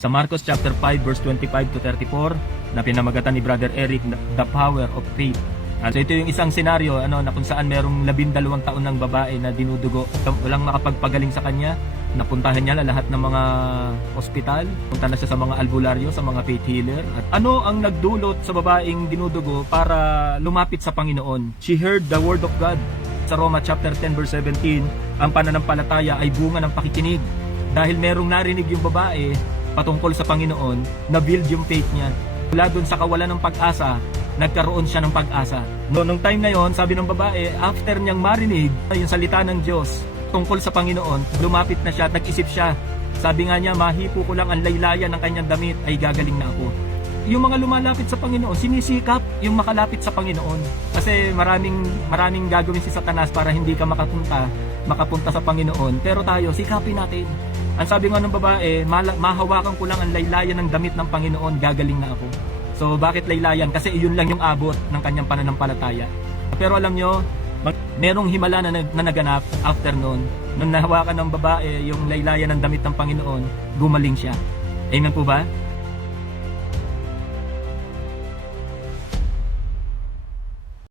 Sa Marcos chapter 5 verse 25 to 34 na pinamagatan ni Brother Eric, The Power of Faith. So ito yung isang senaryo na kung saan merong 12 taon ng babae na dinudugo. Walang makapagpagaling sa kanya. Napuntahan niya lahat ng mga ospital. Punta na siya sa mga albularyo, sa mga faith healer. At ano ang nagdulot sa babaeng dinudugo para lumapit sa Panginoon? She heard the word of God. Sa Roma chapter 10 verse 17, ang pananampalataya ay bunga ng pakikinig. Dahil merong narinig yung babae patungkol sa Panginoon, na-build yung faith niya. Mula dun sa kawalan ng pag-asa, nagkaroon siya ng pag-asa. Nung time na yon, sabi ng babae, after niyang marinig yung salita ng Diyos tungkol sa Panginoon, lumapit na siya at nag-isip siya. Sabi nga niya, mahipo ko lang ang laylayan ng kanyang damit, ay gagaling na ako. Yung mga lumalapit sa Panginoon, sinisikap yung makalapit sa Panginoon. Kasi maraming gagawin si Satanas para hindi ka makapunta sa Panginoon. Pero tayo, sikapin natin. Ang sabi nga ng babae, mahawakan ko lang ang laylayan ng damit ng Panginoon, gagaling na ako. So bakit laylayan? Kasi iyon lang yung abot ng kanyang pananampalataya. Pero alam nyo, merong himala na naganap after noon. Nung nahawakan ng babae yung laylayan ng damit ng Panginoon, gumaling siya. Amen po ba?